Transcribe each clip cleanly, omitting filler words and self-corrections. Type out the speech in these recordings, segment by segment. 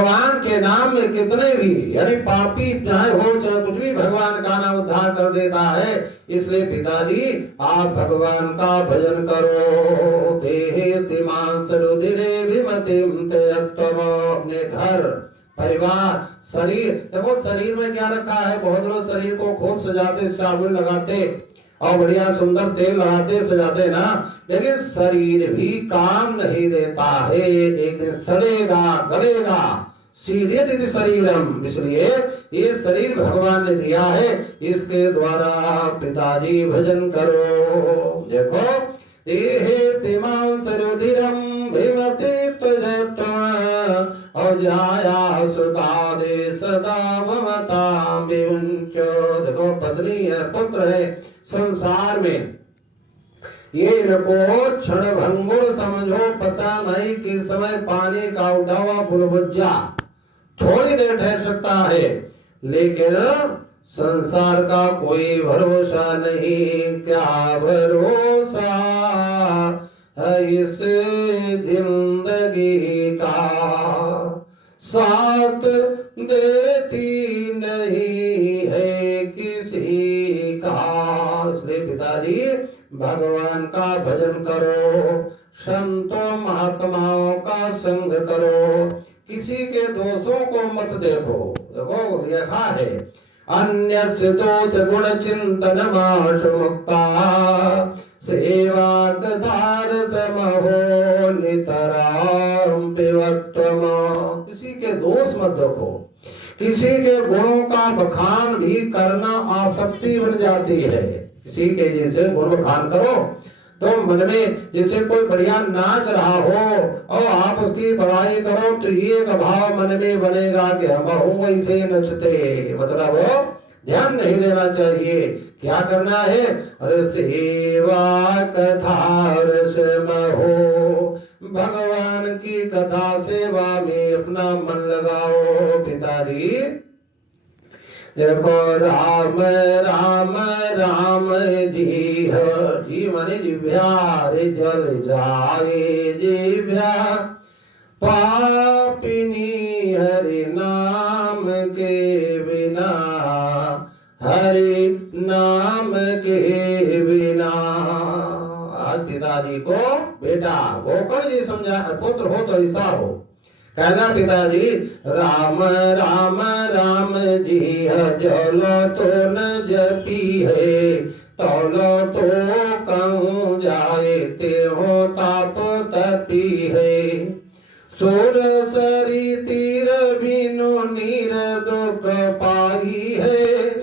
भगवान के नाम में कितने भी यानी पापी चाहे हो चाहे कुछ भी भगवान का नाम उद्धार कर देता है। इसलिए पिताजी आप भगवान का भजन करो। देहे मांस रुधिरे विमतिम तेयत्वम। अपने घर परिवार शरीर, देखो शरीर में क्या रखा है, बहुत लोग शरीर को खूब सजाते, साबुन लगाते और बढ़िया सुंदर तेल लगाते सजाते ना, लेकिन शरीर भी काम नहीं देता है, एक दिन सड़ेगा गलेगा। सीरियत शरीरम, इसलिए ये शरीर भगवान ने दिया है, इसके द्वारा पिताजी भजन करो। देखो देहे तिमांस रुधिरम भीमति और जाया सुता दे सदा ममता विमुंचो। देखो पत्नी है, पुत्र है, संसार में ये इनको क्षण भंगुर समझो, पता नहीं किस समय पानी का उठा हुआ बुलबुज्जा थोड़ी देर ठहर सकता है, लेकिन संसार का कोई भरोसा नहीं। क्या भरोसा है इस जिंदगी का, साथ देती नहीं है किसी का। इसलिए पिताजी भगवान का भजन करो, संतों महात्माओं का संग करो, किसी के दोषों को मत देखो। देखो लिखा है अन्यस्य दोष गुण चिंतन माश मुक्ता सेवा कधार समहो नितराम पिवत्वम। किसी के दोष मत देखो, किसी के गुणों का बखान भी करना आसक्ति बन जाती है। किसी के जैसे गुण बखान करो तो मन में जैसे कोई बढ़िया नाच रहा हो और आप उसकी बड़ाई करो तो ये एक भाव मन में बनेगा कि हम वैसे नचते, मतलब ध्यान नहीं देना चाहिए। क्या करना है, अरे सेवा कथा रसमहो, भगवान की कथा सेवा में अपना मन लगाओ। पिताजी देखो राम राम राम जी हो, जी माने जिभ्या, रे जल जाए जिभ्या पापिनी हरि नाम के बिना, हरि नाम के बिना। आज पिताजी को बेटा गोकर्ण जी समझा, पुत्र हो तो ऐसा हो, कहना पिताजी राम राम राम जी जलो तो न जपी है, तौलो तो कहूँ जाए ते हो ताप तपी है, सुर सरी तीर बिनु नीर दुख पाई है।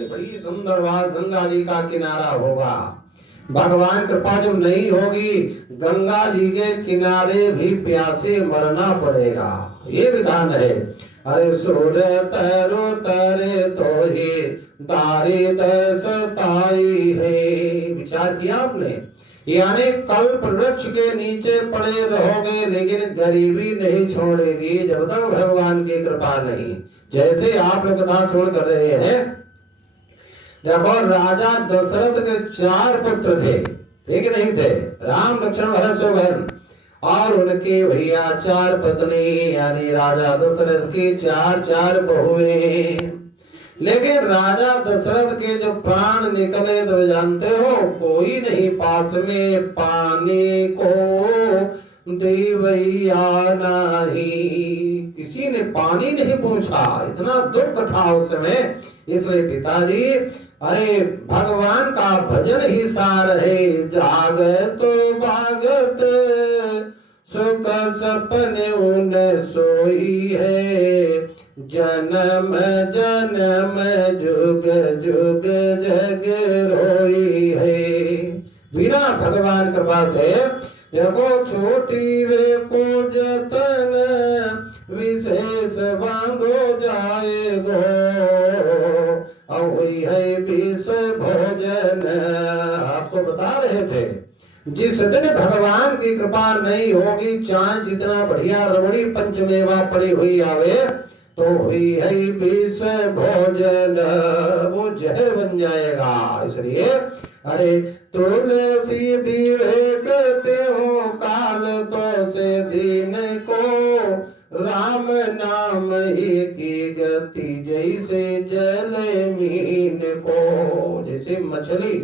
बड़ी सुंदर बात, गंगा जी का किनारा होगा, भगवान कृपा जब नहीं होगी गंगा जी के किनारे भी प्यासे मरना पड़ेगा, ये विधान है। अरे सुर तरो तरे तो ही तारे दसताई है। विचार किया आपने, यानी कल्प वृक्ष के नीचे पड़े रहोगे लेकिन गरीबी नहीं छोड़ेगी जब तक भगवान की कृपा नहीं। जैसे आप लोग कथा सुन कर रहे हैं, देखो राजा दशरथ के 4 पुत्र थे, ठीक नहीं थे, राम लक्ष्मण भरत शत्रुघ्न, और उनके भैया 4 पत्नी, यानी राजा दशरथ की 4 बहुएं। लेकिन राजा दशरथ के जो प्राण निकले तो जानते हो, कोई नहीं पास में पानी को देवैया नहीं, किसी ने पानी नहीं पूछा, इतना दुख था उस समय। इसलिए पिताजी अरे भगवान का भजन ही सार है, जागत भागत सुख सपने उन सोई है, जन्म जन्म जुग जुग जग रोई है। बिना भगवान कृपा से देखो छोटी वे को जतन विशेष बांधो जाएगो, हुई है विष भोजन। आपको बता रहे थे जिस दिन भगवान की कृपा नहीं होगी, चाहे जितना बढ़िया रबड़ी पंचमेवा पड़ी हुई आवे तो हुई है विष भोजन, वो जहर बन जाएगा। इसलिए अरे तुलसी विवेक ते हो काल तो से दीन को राम नाम ही की गति जैसे जल मीन को। जैसे मछली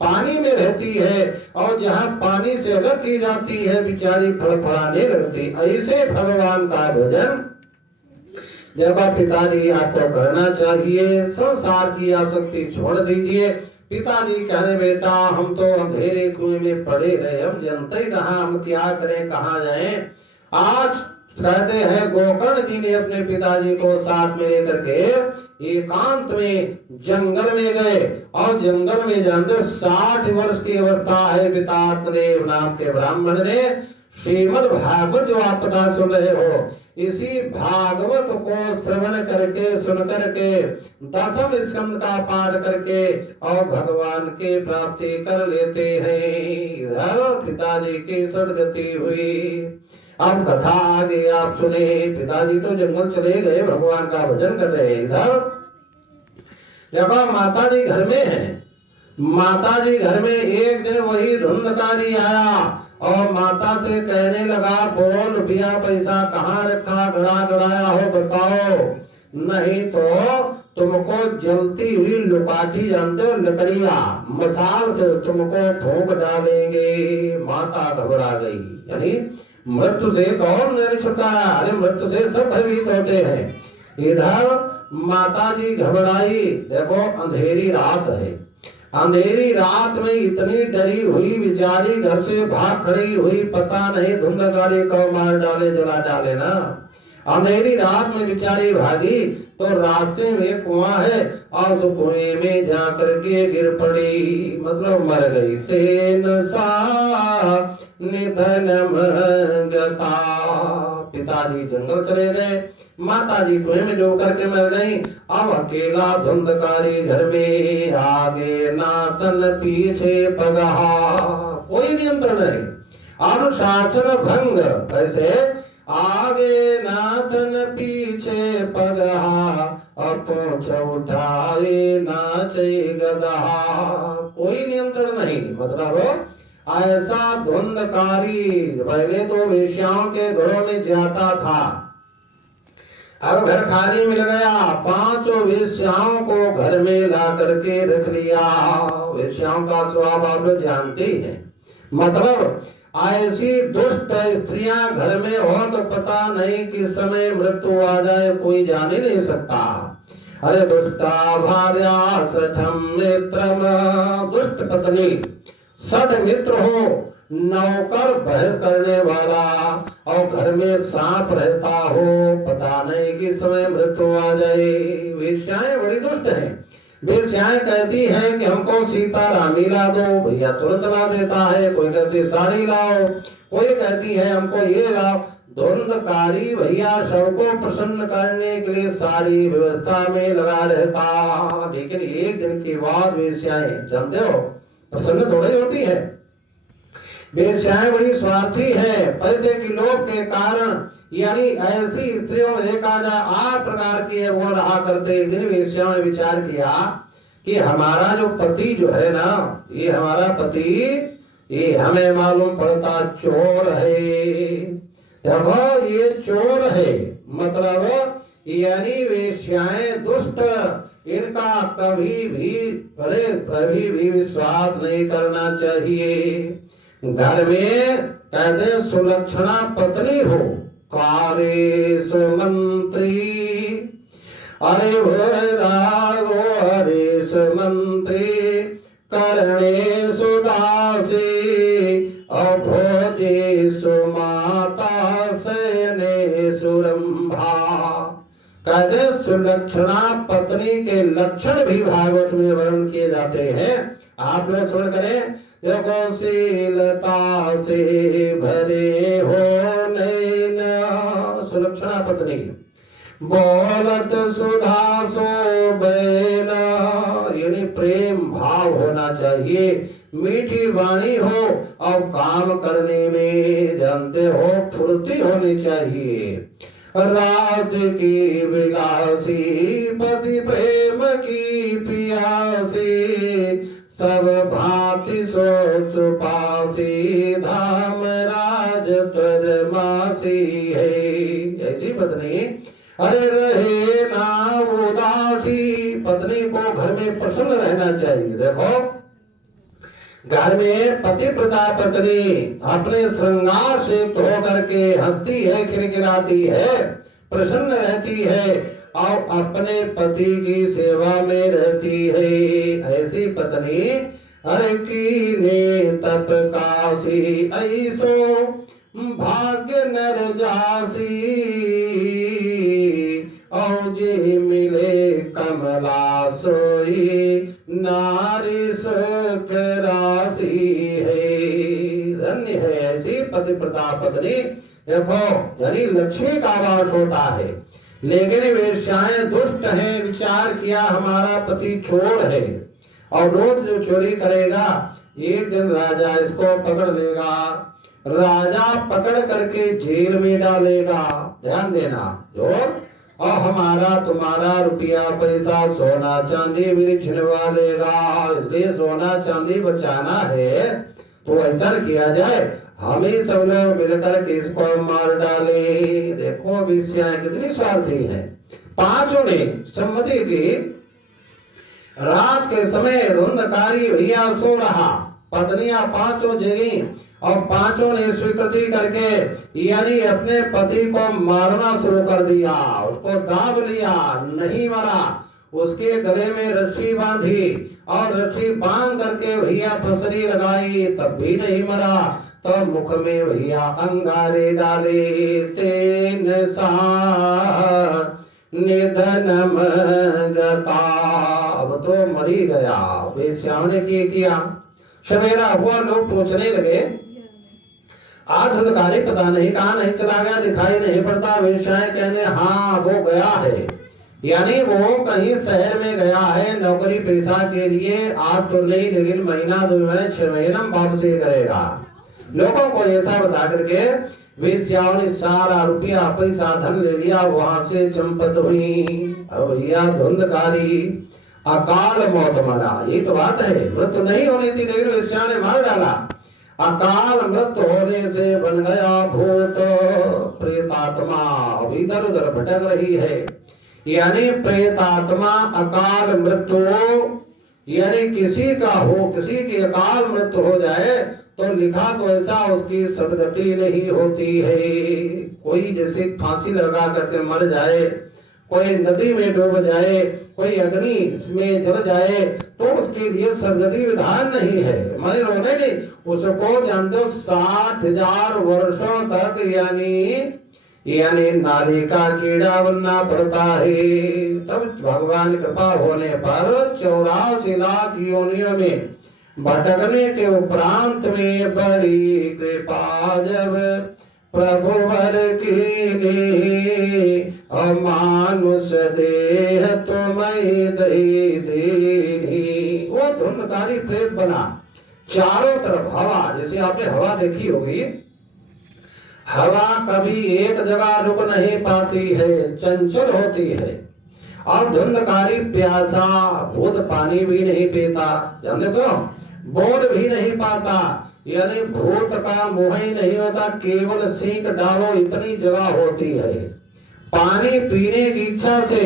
पानी में रहती है और जहाँ पानी से अलग की जाती है बेचारी फड़फड़ाने लगती, ऐसे भगवान का भजन जब पिताजी आपको करना चाहिए। संसार की आसक्ति छोड़ दीजिए। पिताजी कहने बेटा हम तो अंधेरे कुएं में पड़े रहे, हम जानते कहाँ, हम क्या करें, कहाँ जाएं। आज कहते हैं गोकर्ण जी ने अपने पिताजी को साथ में लेकर के एकांत में जंगल में गए और जंगल में जानते 60 वर्ष की अवस्था है पितात्मदेव नाम के ब्राह्मण ने श्रीमद् भागवत जो आप पता सुन रहे हो, इसी भागवत को श्रवण करके सुन करके 10वें स्कंद का पाठ करके और भगवान की प्राप्ति कर लेते हैं। इधर पिताजी की सदगति हुई। अब कथा आगे आप सुने। पिताजी तो जंगल चले गए, भगवान का भजन कर रहे हैं। इधर जब माता जी घर में है, माता जी घर में एक दिन वही धुंधकारी आया और माता से कहने लगा बोल भैया पैसा कहाँ रखा, गड़ा गड़ाया हो बताओ, नहीं तो तुमको जलती हुई लुकाठी जानते हो लकड़िया मसाल से तुमको फूंक डालेंगे। माता घबरा गई। यानी मृत्यु से कौन नहीं छुटकारा, अरे मृत्यु से सब भयभीत होते हैं। इधर माता जी घबराई। देखो अंधेरी रात है, अंधेरी रात में इतनी डरी हुई बेचारी घर से भाग खड़ी हुई, पता नहीं धुंधकारी को मार डाले जला डाले ना। अंधेरी रात में बेचारी भागी तो रास्ते में कुआं है और उस कुएं में जाकर के गिर पड़ी, मतलब मर गई। तेन सा निधन गता। पिताजी जंगल चले गए, माता जी कुएं में डूब करके मर गई। अब अकेला धुंधकारी घर में, आगे नाथन पीछे पगहा, कोई नियंत्रण नहीं, अनुशासन भंग। कैसे? आगे नाथन पीछे पगहा और पूंछ उठाए नाचे गदहा, कोई नियंत्रण नहीं। मतलब ऐसा धुंधकारी पहले तो वेश्याओं के घरों में जाता था, अब घर खाली मिल गया, 5 वेश्याओं को घर में ला करके रख लिया। वेश्याओं का स्वभाव आप लोग जानते हैं। मतलब ऐसी दुष्ट स्त्रियां घर में हो तो पता नहीं किस समय मृत्यु आ जाए, कोई जान ही नहीं सकता। अरे दुष्टा भार्या सठम मित्रम, दुष्ट पत्नी, सठ मित्र हो, नौकर बहस करने वाला और घर में सांप रहता हो, पता नहीं किस समय मृत्यु आ जाए। वेश्याएं बड़ी दुष्ट हैं। वेश्याएं कहती हैं कि हमको सीता रामी ला दो, भैया तुरंत ला देता है। कोई कहती साड़ी लाओ, कोई कहती है हमको ये लाओ। धुंधकारी भैया सबको प्रसन्न करने के लिए सारी व्यवस्था में लगा रहता, लेकिन एक दिन के बाद वेश्याएं जानते हो प्रसन्न थोड़ी होती है। वेश्याएं बड़ी स्वार्थी है, पैसे की लोभ के कारण। यानी ऐसी स्त्रियों में देखा जाए 8 प्रकार के वो रहा करते। एक दिन वेश्याओं ने विचार किया कि हमारा जो पति जो है ना, ये हमारा पति, ये हमें मालूम पड़ता चोर है। देखो ये चोर है, मतलब यानी वेश्याएं दुष्ट, इनका कभी भी विश्वास नहीं करना चाहिए। घर में कहते सुलक्षणा पत्नी हो, कार्य सुमंत्री, अरे हरे सुमंत्री, करणे सुदासी, अभोजे सुमाता, सयने सुरंभा। कहते सुलक्षणा पत्नी के लक्षण भी भागवत में वर्णन किए जाते हैं। आप लोग सुन करें। देखो शीलता से भरे हो नैन, सुलक्षणा पत्नी, बोलत सुधा सो बैन, यानी प्रेम भाव होना चाहिए, मीठी वाणी हो और काम करने में जानते हो फुर्ती होनी चाहिए। रात की विलासी, पति प्रेम की पियासी, सब भांति सोच पासी, धाम राज तर मासी है। ऐसी पत्नी अरे रहे ना उदासी। पत्नी को घर में प्रसन्न रहना चाहिए। देखो घर में पतिव्रता पत्नी अपने श्रृंगार से धो करके हंसती है, खिलखिलाती है, प्रसन्न रहती है और अपने पति की सेवा में रहती है। ऐसी पत्नी हर की ने तप कासी ऐसो भाग्य नर जासी। और जे मिले कमला सोई नारी सुख राशि है। धन्य है ऐसी पतिव्रता पत्नी। देखो यानी लक्ष्मी का वास होता है। लेकिन वेश्याएं दुष्ट हैं। विचार किया हमारा पति चोर है और रोज जो चोरी करेगा एक दिन राजा इसको पकड़ लेगा। राजा पकड़ करके जेल में डालेगा। ध्यान देना जो और हमारा तुम्हारा रुपया पैसा सोना चांदी भी छिनवा लेगा। इसलिए सोना चांदी बचाना है तो ऐसा किया जाए हमें सब लोग मिलकर के इसको मार डाले। देखो वेश्याएं कितनी स्वार्थी हैं। पांचों ने सम्मति की। रात के समय धुंधकारी भैया सो रहा, पत्नियां पांचों जगी और पांचों ने स्वीकृति करके यानी अपने पति को मारना शुरू कर दिया। उसको दाब लिया, नहीं मरा। उसके गले में रस्सी बांधी और रस्सी बांध करके भैया फसरी लगाई, तब भी नहीं मरा। तो मुख में भैया अंगारे डाले। तेन सा निधनम गता। अब तो मरी गया। वेश्याओं ने किया। सवेरा हुआ, लोग पूछने लगे आज धुंधकारी पता नहीं कहाँ नहीं चला गया, दिखाई नहीं पड़ता। वेश्याएं कहने हाँ वो गया है, यानी वो कहीं शहर में गया है नौकरी पेशा के लिए। आज तो नहीं लेकिन महीना 2 महीने 6 महीने में वापसी करेगा। लोगों को ऐसा बता करके वेश्याओं ने सारा रुपया पैसा धन ले लिया, वहां से चंपत हुई। अब भैया धुंधकारी अकाल मौत मरा। ये तो बात है, मृत्यु नहीं होनी थी लेकिन वेश्याओं ने मार डाला। अकाल मृत्यु होने से बन गया भूत। प्रेतात्मा अब इधर उधर भटक रही है। यानी प्रेतात्मा अकाल मृत्यु यानी किसी का हो, किसी की अकाल मृत्यु हो जाए तो लिखा तो ऐसा उसकी सदगति नहीं होती है। कोई जैसे फांसी लगा करके मर जाए, कोई नदी में डूब जाए, कोई अग्नि में जल जाए तो उसके लिए सदगति विधान नहीं है। मैंने रोने नहीं उसको जानते हो 60,000 वर्षों तक यानी नारी का कीड़ा बनना पड़ता है। तब भगवान कृपा होने पर 84 लाख योनियों में भटकने के उपरांत में बड़ी कृपा जब प्रभु वर कीनी मानुष देह तुम्हें दे। वो धुंधकारी प्रेत बना। चारों तरफ हवा, जैसे आपने हवा देखी होगी, हवा कभी एक जगह रुक नहीं पाती है, चंचल होती है। और धुंधकारी प्यासा, भूत पानी भी नहीं पीता, जानते क्यों? बोल भी नहीं पाता, यानी भूत का मुंह ही नहीं होता, केवल सींक डालो इतनी जगह होती है। पानी पीने की इच्छा से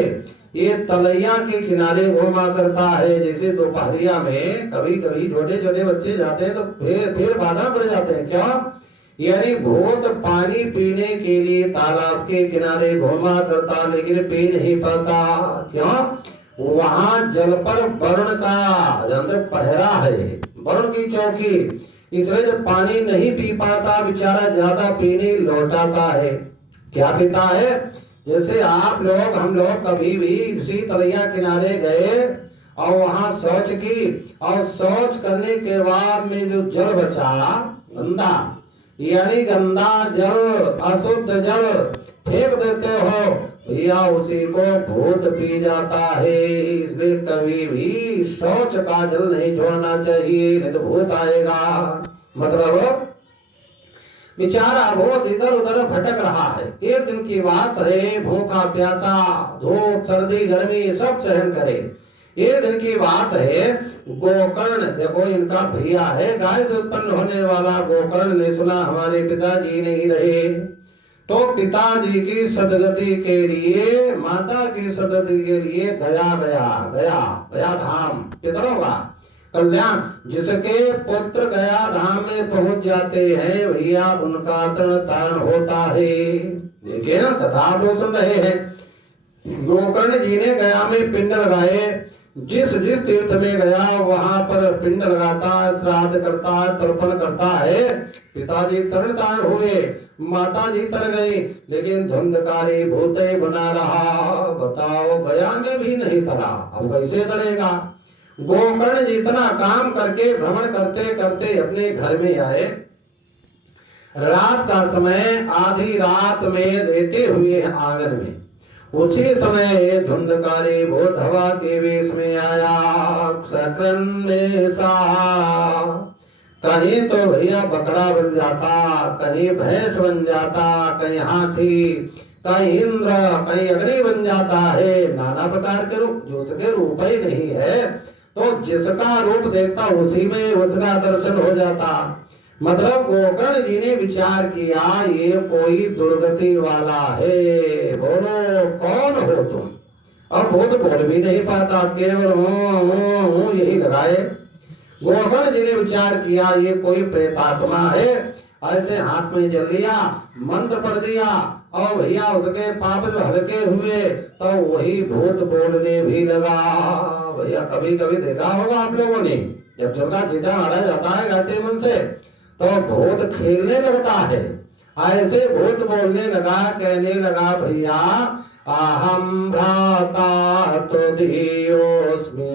ये तलैया के किनारे घूमा करता है। जैसे दोपहरिया में कभी कभी छोटे छोटे बच्चे जाते हैं तो फिर बाधा पड़ जाते हैं। क्यों? यानी भूत पानी पीने के लिए तालाब के किनारे घूमा करता लेकिन पी नहीं पाता। क्यों? वहां जल पर वरुण का जानते पहरा है, वरुण की चौकी। इसलिए जब पानी नहीं पी पाता बेचारा ज्यादा पीने लौटाता है। क्या पीता है? जैसे आप लोग हम लोग कभी भी उसी तलैया किनारे गए और वहां शौच की और शौच करने के बाद में जो जल बचा गंदा, यानी गंदा जल, अशुद्ध जल फेंक देते हो भैया, उसी को भूत पी जाता है। इसलिए कभी भी शौच का जल नहीं छोड़ना चाहिए, नहीं तो भूत आएगा। मतलब बेचारा बहुत इधर उधर भटक रहा है। एक दिन की बात है, भूखा प्यासा, धूप सर्दी गर्मी सब सहन करे। एक दिन की बात है, गोकर्ण देखो इनका भैया है, गाय से उत्पन्न होने वाला गोकर्ण ने सुना हमारे पिताजी नहीं रहे, तो पिताजी की सदगति के लिए, माता की सदगति के लिए गया धाम, पितरों का कल्याण। जिसके पुत्र गया धाम में पहुंच जाते हैं भैया, उनका तरण तारण होता है। देखिए ना, कथा आप लोग सुन रहे हैं। गोकर्ण जी ने गया में पिंड लगाए। जिस जिस तीर्थ में गया वहां पर पिंड लगाता है, श्राद्ध करता है, तर्पण करता है। पिताजी तरण तारण हुए, माता जी तर गई, लेकिन धुंधकारी भूत बना रहा। बताओ, गया में भी नहीं तरा, अब कैसे तरेगा। गोकर्ण जी इतना काम करके भ्रमण करते करते अपने घर में आए। रात का समय, आधी रात में लेटे हुए आंगन में। उसी समय धुंधकारी भूत हवा के वेश में आया। सा कहीं तो भैया बकरा बन जाता, कहीं भैंस बन जाता, कहीं हाथी, कहीं इंद्र, कहीं अग्नि बन जाता है। नाना प्रकार के रूप, जो उसके रूप ही नहीं है, तो जिसका रूप देखता उसी में उसका दर्शन हो जाता। मतलब गोकर्ण जी ने विचार किया, ये कोई दुर्गति वाला है। बोलो, कौन हो तुम? अब भूत बोल भी नहीं पाता, केवल यही लगाए। गोकर्ण जी ने विचार किया, ये कोई प्रेतात्मा है। ऐसे हाथ में जल लिया, मंत्र पढ़ दिया, और भैया उसके पाप जो हल्के हुए तो वही भूत बोलने भी लगा। भैया कभी कभी देखा होगा आप लोगों ने, जब दुर्गा चीटा मारा जाता है गायत्री मंत्र से, तो भूत खेलने लगता है। ऐसे भूत बोलने लगा, कहने लगा, भैया अहम भ्राता तुधियोस्मि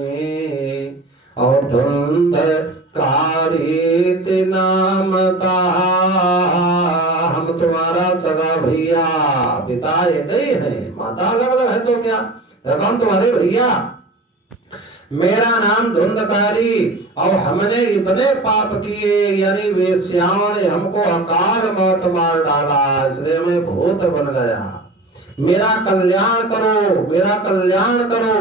और धुंधकारी नामता। हम तुम्हारा सगा भैया, पिता एक ही है, माता अलग अलग है, तो क्या हम तुम्हारे भैया। मेरा नाम धुंधकारी, और हमने इतने पाप किए, यानी वेश्याओं ने हमको अकाल मौत मार डाला, इसलिए मैं भूत बन गया। मेरा कल्याण करो, मेरा कल्याण करो।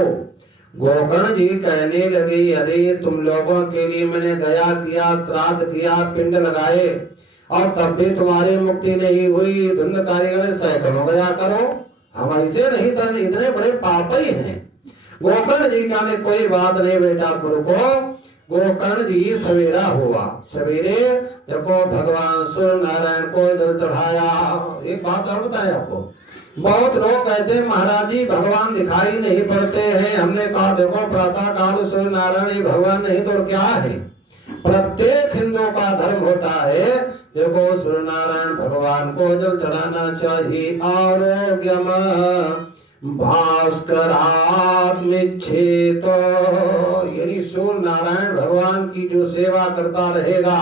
गोकर्ण जी कहने लगे, अरे तुम लोगों के लिए मैंने गया किया, श्राद्ध किया, पिंड लगाए, और तब भी तुम्हारी मुक्ति नहीं हुई। धुंधकारी ने सैकड़ों गया करो, हम ऐसे नहीं करने, इतने बड़े पाप ही हैं। गोकर्ण जी कहने, कोई बात नहीं बेटा, गुरु को। गोकर्ण जी सवेरा हुआ, सवेरे देखो भगवान सूर्य नारायण को जल चढ़ाया। एक बात और बताएं आपको, बहुत लोग कहते हैं महाराज जी भगवान दिखाई नहीं पड़ते हैं। हमने कहा देखो प्रातः काल सूर्य नारायण ही भगवान नहीं तो क्या है। प्रत्येक हिंदू का धर्म होता है, देखो सूर्य नारायण भगवान को जल चढ़ाना चाहिए। आरोग्यम भास्कर आत्मिच्छेत, यानी सूर्य नारायण भगवान की जो सेवा करता रहेगा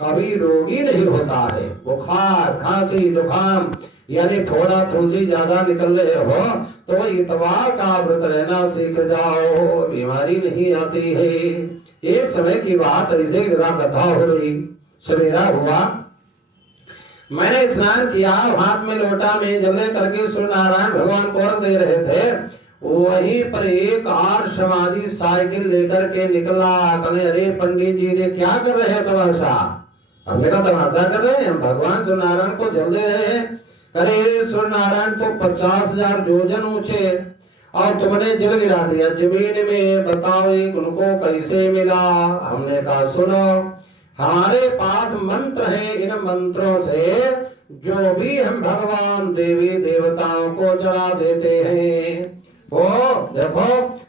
कभी रोगी नहीं होता है। बुखार, खांसी, जुकाम, यानी थोड़ा फुंसी ज्यादा निकल रहे हो तो इतवार का व्रत रहना सीख जाओ, बीमारी नहीं आती है। एक समय की बात, ऐसे जगह कथा हो रही, सवेरा हुआ, मैंने स्नान किया, हाथ में लोटा में जल करके सूर्य नारायण भगवान को अर्घ दे रहे थे। वहीं पर एक आर्ष समाधि साइकिल लेकर के निकला। कहने, अरे पंडित जी ये क्या कर रहे हैं तमाशा? हमने कहा तमाशा कर रहे हैं, हम भगवान सूर्य नारायण को जल दे रहे हैं। करे सूर्य नारायण तो 50,000 योजन ऊंचे, और तुमने जल गिरा दिया जमीन में, बताओ उनको कैसे मिला? हमने कहा सुनो, हमारे पास मंत्र है, इन मंत्रों से जो भी हम भगवान देवी देवताओं को चढ़ा देते हैं, वो देखो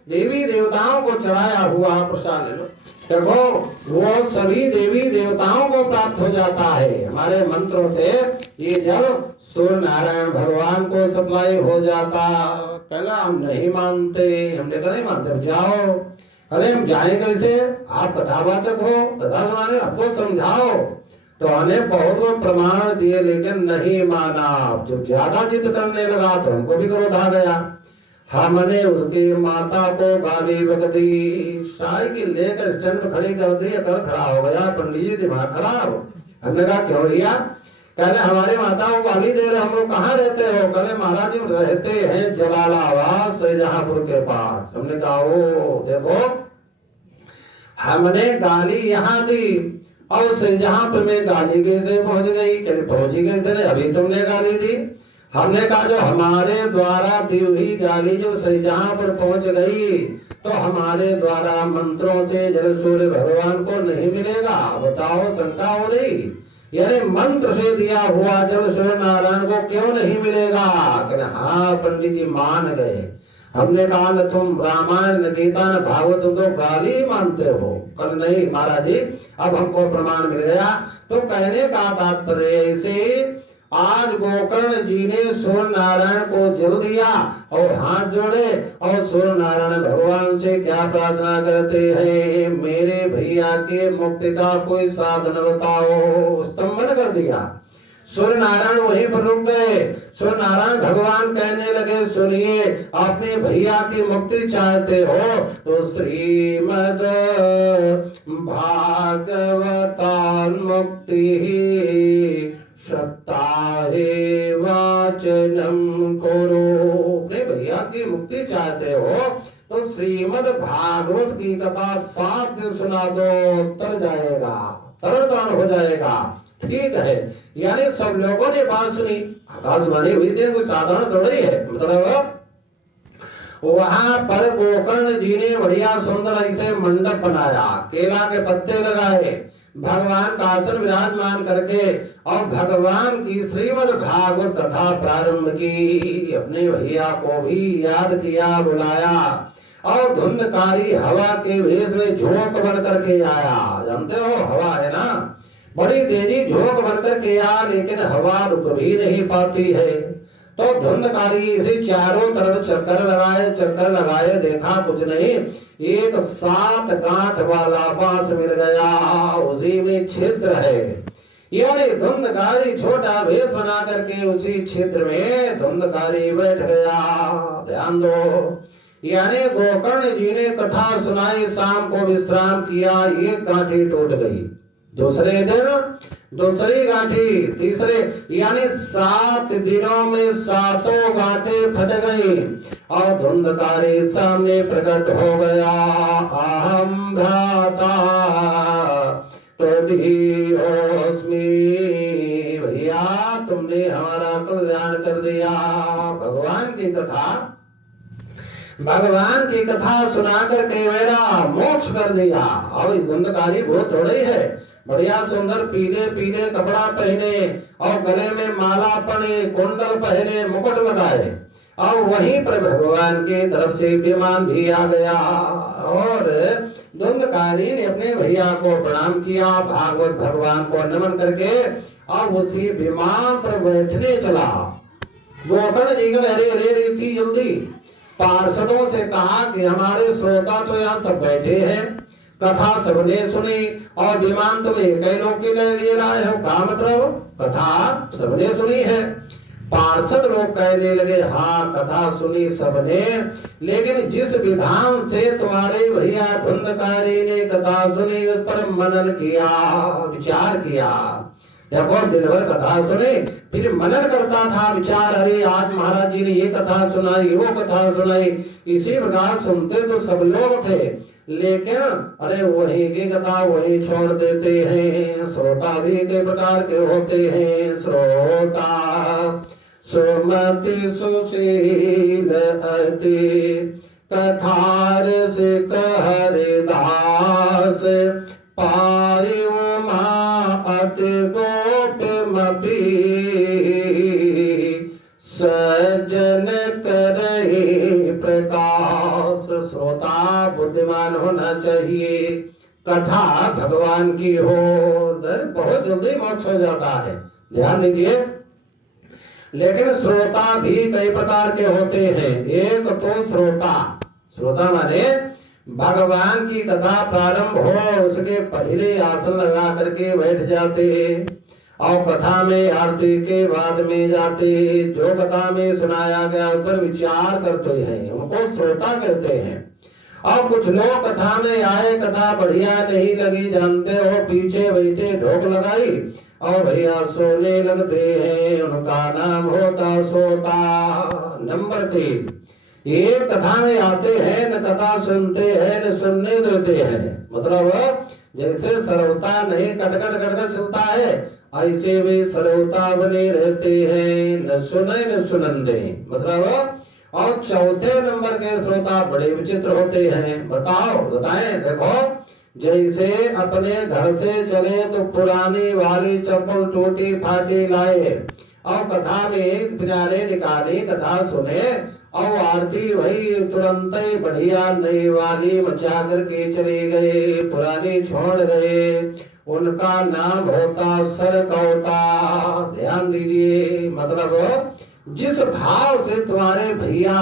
देवी देवताओं को चढ़ाया हुआ प्रसाद देखो वो सभी देवी देवताओं को प्राप्त हो जाता है। हमारे मंत्रों से ये जल सूर्य नारायण भगवान को सप्लाई हो जाता। कहला हम नहीं मानते, हमने कहा नहीं मानते, जाओ। अरे हम जाए कैसे? आप कथावाचक हो, कथा सुनाने, आपको समझाओ। तो हमें बहुत लोग प्रमाण दिए लेकिन नहीं माना। जब ज्यादा जिद करने लगा तो हमको भी क्रोध आ गया। हमने उसकी माता को गाली बक दी, साइकिल लेकर स्टैंड खड़ी कर दी, खड़ा हो गया। पंडित जी दिमाग खराब। हमने कहा क्यों भैया? कहले हमारी माता को गाली दे रहे, हम लोग कहाँ रहते हो? कहले महाराज जी रहते हैं जलालाबाद शाहजहांपुर के पास। हमने कहा ओ देखो, हमने गाली यहाँ दी और शाहजहांपुर में गाली कैसे पहुंच गई? पहुंची कैसे? अभी तुमने गाली दी। हमने कहा जो हमारे द्वारा दी हुई गाली जब शाहजहां पर पहुंच गई तो हमारे द्वारा मंत्रों से जल सूर्य भगवान को नहीं मिलेगा। बताओ, शंका हो रही। यानी मंत्र से दिया हुआ जल सूर्य नारायण को क्यों नहीं मिलेगा? हाँ पंडित जी मान गए। हमने कहा न तुम रामायण न गीता न भागवत तो गाली मानते हो। पर नहीं महाराज जी, अब हमको प्रमाण मिल गया। तो कहने का तात्पर्य से आज गोकर्ण जी ने सूर्य नारायण को जल दिया और हाथ जोड़े और सूर्य नारायण भगवान से क्या प्रार्थना करते हैं? मेरे भैया के मुक्ति का कोई साधन बताओ। स्तंभन कर दिया। सूर्य नारायण वहीं पर रुक गए। सूर्य नारायण भगवान कहने लगे, सुनिए, अपने भैया की मुक्ति चाहते हो तो श्रीमद् भागवतान मुक्ति सप्ताहे वाचनम करो। अपने भैया की मुक्ति चाहते हो तो श्रीमद् भागवत की कथा 7 दिन सुना दो, तर जाएगा, तरण तरण हो जाएगा। ठीक है, यानी सब लोगों ने बात सुनी। आकाशवाणी हुई थी, कोई साधारण थोड़ी है। मतलब वहां पर गोकर्ण जी ने बढ़िया सुंदर ऐसे मंडप बनाया, केला के पत्ते लगाए, भगवान का आसन विराजमान करके और भगवान की श्रीमद् भागवत कथा प्रारंभ की। अपने भैया को भी याद किया, बुलाया और धुंधकारी हवा के वेश में झोंक बन करके आया। जानते हो हवा है ना, बड़ी तेजी झोंक बनकर के आया, लेकिन हवा रुक भी नहीं पाती है। तो धुंधकारी से चारों तरफ चक्कर लगाए, देखा कुछ नहीं। एक 7 गांठ वाला बांस मिल गया, उसी में छिद्र है। यानी धुंधकारी छोटा भेद बना करके उसी छिद्र में धुंधकारी बैठ गया। ध्यान दो, यानी गोकर्ण जी ने कथा सुनाई, शाम को विश्राम किया, एक गांठी टूट गई। दूसरे दिन दूसरी गांठी, तीसरे, यानी 7 दिनों में 7 गांठें फट गई और धुंधकारी सामने प्रकट हो गया। अहम भ्राता तदीयोस्मि, भैया तुमने हमारा कल्याण कर दिया। भगवान की कथा सुना करके मेरा मोक्ष कर दिया। अब धुंधकारी बहुत थोड़ी है, बढ़िया सुंदर पीले पीले कपड़ा पहने और गले में माला पहने, कुंडल पहने, मुकुट लगाए और वहीं पर भगवान के तरफ से विमान भी आ गया। और धुंधकारी ने अपने भैया को प्रणाम किया, भागवत भगवान को नमन करके और उसी विमान पर बैठने चला। गोकर्ण जी का अरे अरे रीति जल्दी पार्षदों से कहा कि हमारे श्रोता तो यहाँ सब बैठे हैं, कथा सबने सुनी और विमान तुम एक ही लोग के लिए लाए हो, क्या मतलब? कथा सबने सुनी है। पार्षद लोग कहने लगे, हाँ कथा सुनी सबने, लेकिन जिस विधान से तुम्हारे भैया धुंधकारी ने कथा सुनी उस पर मनन किया, विचार किया। देखो दिन भर कथा सुने, फिर मनन करता था, विचार, अरे आज महाराज जी ने ये कथा सुनाई, वो कथा सुनाई। इसी प्रकार सुनते तो सब लोग थे, लेकिन अरे वही की कथा वही छोड़ देते हैं। श्रोता भी कई प्रकार के होते हैं। श्रोता सुमति सुशील अति कथार से हरिदास पायो अति गोपमपि सज्जन करहि प्रकाश। श्रोता बुद्धिमान होना चाहिए, कथा भगवान की हो, बहुत जल्दी मोक्ष हो जाता है। ध्यान दीजिए, लेकिन श्रोता भी कई प्रकार के होते हैं। एक तो श्रोता माने भगवान की कथा प्रारंभ हो उसके पहले आसन लगा करके बैठ जाते और कथा में आरती के बाद में जाते, जो कथा में सुनाया गया उस पर विचार करते हैं, उनको श्रोता कहते हैं। और कुछ लोग कथा में आए, कथा बढ़िया नहीं लगी, जानते हो, पीछे बैठे ढोक लगाई और भैया सोने लगते हैं, उनका नाम होता सोता। नंबर 3, एक कथा में आते हैं, न कथा सुनते हैं, न सुनने देते हैं। मतलब जैसे सरवता नहीं कटकट कटकट चलता है, ऐसे वे श्रोता बने रहते हैं, न सुने न सुनंदे। मतलब और चौथे नंबर के श्रोता बड़े विचित्र होते हैं। बताएं देखो, जैसे अपने घर से चले तो पुरानी वाली चप्पल टूटी फाटी लाए और कथा में किनारे निकाली, कथा सुने और आरती वही तुरंत ही बढ़िया नई वाली मचा करके चले गए, पुरानी छोड़ गए। उनका नाम होता सरकौता। ध्यान दीजिए, मतलब जिस भाव से तुम्हारे भैया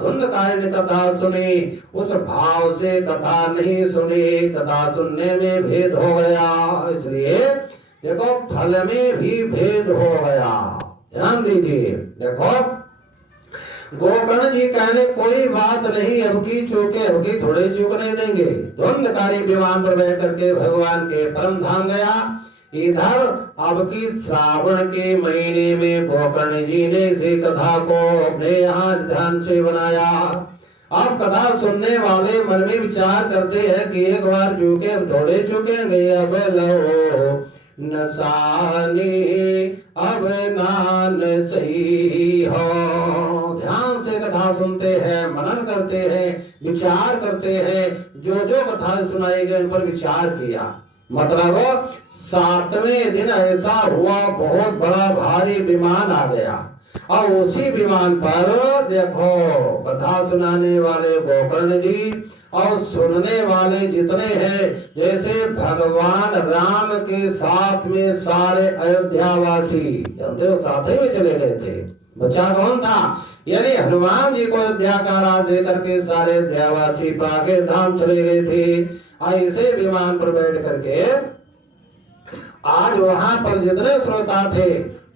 धुंधकारी कथा सुनी, उस भाव से कथा नहीं सुनी, कथा सुनने में भेद हो गया। इसलिए देखो फल में भी भेद हो गया। ध्यान दीजिए, देखो गोकर्ण जी कहने कोई बात नहीं, अब की चूके अब की थोड़े चूकने देंगे। धुंधकारी विमान पर बैठ करके भगवान के परम धाम गया। इधर अब की श्रावण के महीने में गोकर्ण जी ने इसी कथा को अपने यहाँ ध्यान से बनाया। अब कथा सुनने वाले मन में विचार करते हैं कि एक बार चूके अब थोड़े चूकेंगे, अब लो नसानी अब नान सही हो। ध्यान से कथा सुनते हैं, मनन करते हैं, विचार करते हैं। जो जो कथा सुनाई गई उन पर विचार किया। मतलब 7वें दिन ऐसा हुआ, बहुत बड़ा भारी विमान आ गया और उसी विमान पर देखो कथा सुनाने वाले गोकर्ण जी और सुनने वाले जितने हैं, जैसे भगवान राम के साथ में सारे अयोध्यावासी, जानते हो साथ ही में चले गए थे। बचा कौन था? यानी हनुमान जी को अयोध्या का राज दे करके सारे अयोध्यावासी पाके धाम चले गए थे। ऐसे विमान पर बैठ करके आज वहां पर जितने श्रोता थे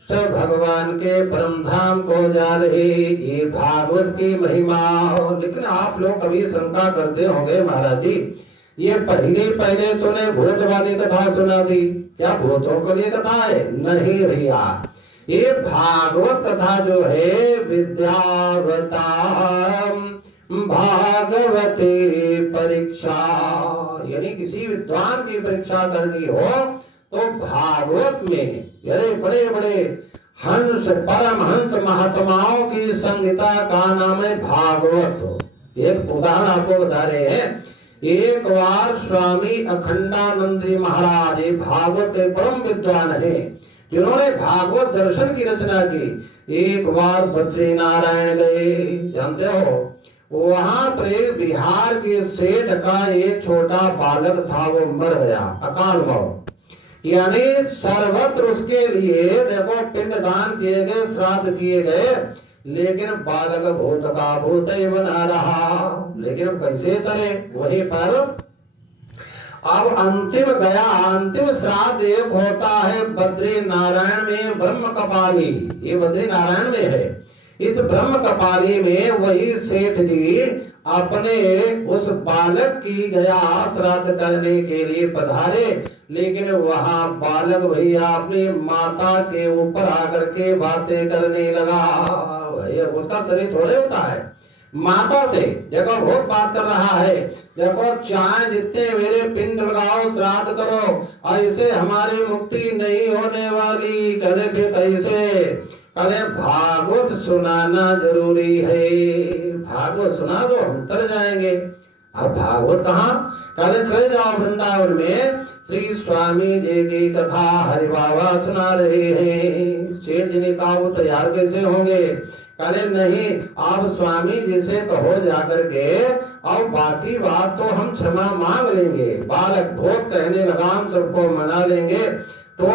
सब भगवान के परम धाम को जा रहे। ये भागवत की महिमा। लेकिन आप लोग कभी शंका करते होंगे, महाराज जी ये पहले तूने भूत वाली कथा सुना दी, क्या भूतों के लिए कथा है? नहीं भैया, ये भागवत कथा जो है विद्यावता भागवते परीक्षा, यानी किसी विद्वान की परीक्षा करनी हो तो भागवत में यानी बड़े बड़े हंस परमहंस महात्माओं की संहिता का नाम है भागवत। एक उदाहरण आपको बता रहे हैं। एक बार स्वामी अखंडानंद जी महाराज भागवत के परम विद्वान हैं, जिन्होंने भागवत दर्शन की रचना की। एक बार बद्री नारायण गए, जानते हो वहां पर बिहार के सेठ का एक छोटा बालक था, वो मर गया अकाल मौत। यानी सर्वत्र उसके लिए देखो पिंडदान किए गए, श्राद्ध किए गए, लेकिन बालक भूत का भूत ही बना रहा। लेकिन कैसे करे? वहीं पर अब अंतिम गया। अंतिम श्राद्ध एक होता है बद्री नारायण में ब्रह्म कपाली, ये बद्री नारायण में है। इस ब्रह्म कपाली में वही सेठ जी अपने उस बालक की गया श्राद्ध करने के लिए पधारे। लेकिन वहां बालक भैया अपनी माता के ऊपर आकर के बातें करने लगा। भैया उसका शरीर थोड़े होता है, माता से देखो बहुत बात कर रहा है। देखो चाहे जितने मेरे पिंड लगाओ, श्राद्ध करो, ऐसे हमारी मुक्ति नहीं होने वाली। कहते फिर कैसे? कहते भागवत सुनाना जरूरी है, भागवत सुना दो हम तर जाएंगे। अब भागवत कहाँ? कहते चले जाओ वृंदावन में श्री स्वामी जी की कथा हरि बाबा सुना रहे हैं। सेठ जी ने कहा वो तैयार कैसे होंगे? कहते नहीं, आप स्वामी जी से कहो जाकर के और बाकी बात तो हम क्षमा मांग लेंगे। बालक बहुत कहने लगा, हम सबको मना लेंगे। तो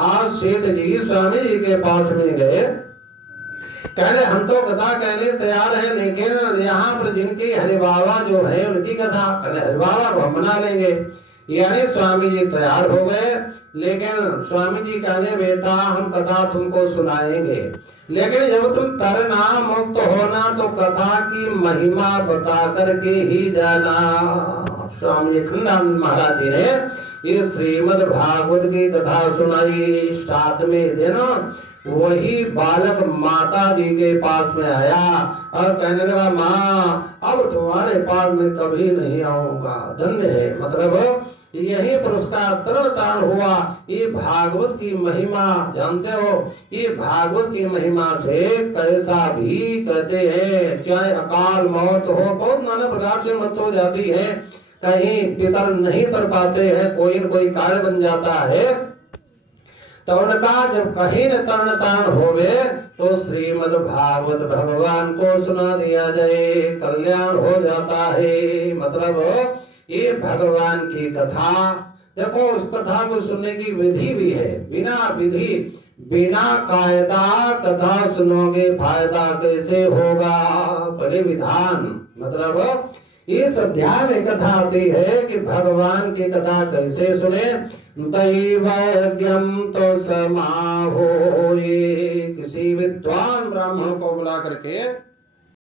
आज सेठ जी स्वामी जी के पास में गए, कहने हम तो कथा कहने तैयार हैं, लेकिन यहाँ पर जिनकी हरि बाबा जो है उनकी कथा, कहने हरि बाबा को हम मना लेंगे। यानी स्वामी जी तैयार हो गए, लेकिन स्वामी जी कहने बेटा हम कथा तुमको सुनाएंगे, लेकिन जब तुम तरना मुक्त होना तो कथा की महिमा बता करके ही जाना। स्वामी अखंडानंद महाराज जी ने ये श्रीमद् भागवत की कथा सुनाई। 7वें दिन वही बालक माता जी के पास में आया और कहने लगा, माँ अब तुम्हारे पास में कभी नहीं आऊंगा, धन्य है। मतलब यही पर उसका तरण तारण हुआ। ये भागवत की महिमा जानते हो, ये भागवत की महिमा से कैसा भी कहते हैं, चाहे अकाल मौत हो, बहुत नाना प्रकार से मौत हो जाती है, कहीं पितर नहीं तर पाते हैं, कोई न कोई कार्य बन जाता है, तो उनका जब कहीं न तरण तारण होवे तो श्रीमद् भागवत भगवान को सुना दिया जाए, कल्याण हो जाता है। मतलब ये भगवान की कथा, देखो उस कथा को सुनने की विधि भी है, बिना विधि बिना कायदा कथा सुनोगे फायदा कैसे होगा, बड़े विधान। मतलब इस अध्याय में कथा आती है कि भगवान की कथा कैसे सुने। दैवज्ञम तो समाहो, किसी विद्वान ब्राह्मण को बुला करके